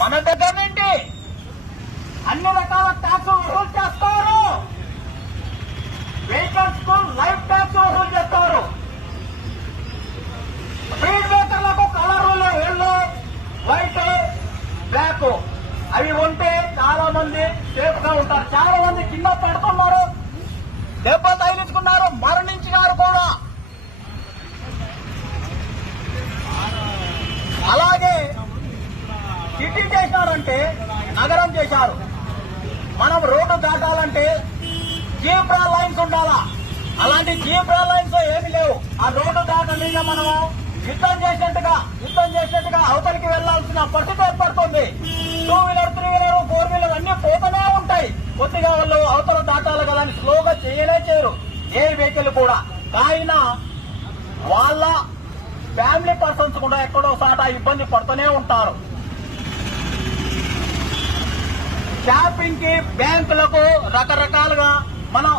మన దగ్గర నుండి అన్ని రకాల ట్యాక్స్ వసూలు చేస్తారు. వెహికల్స్ కు లైఫ్ ట్యాక్స్ వసూలు చేస్తారు. స్పీడ్ బ్రేకర్లకు కలర్లు ఎల్లో, వైట్, బ్లాక్ అవి ఉంటే చాలా మంది సేఫ్ గా ఉంటారు. చాలా మంది కింద పడుతున్నారు, దెబ్బ తగిలించుకున్నారు, మరణించినారు కూడా. అలాగే సిటీ చేశారంటే నగరం చేశారు. మనం రోడ్డు దాటాలంటే జీబ్రా లైన్స్ ఉండాలా. అలాంటి జీబ్రా లైన్స్ ఏమి లేవు. ఆ రోడ్డు దాటని మనం యుద్ధం చేసినట్టుగా అవతలికి వెళ్లాల్సిన పరిస్థితి ఏర్పడుతుంది. 2 వీలర్, 3 వీలర్, 4 వీలర్ అన్ని పోతూనే ఉంటాయి. కొద్దిగా వాళ్ళు అవతల దాటాలి కదా అని స్లోగా చేయరు ఏ వెహికల్ కూడా. అయినా వాళ్ళ ఫ్యామిలీ పర్సన్స్ కూడా ఎక్కడో సాట ఇబ్బంది పడుతూనే ఉంటారు. షాపింగ్ కి, బ్యాంకులకు రకరకాలుగా మనం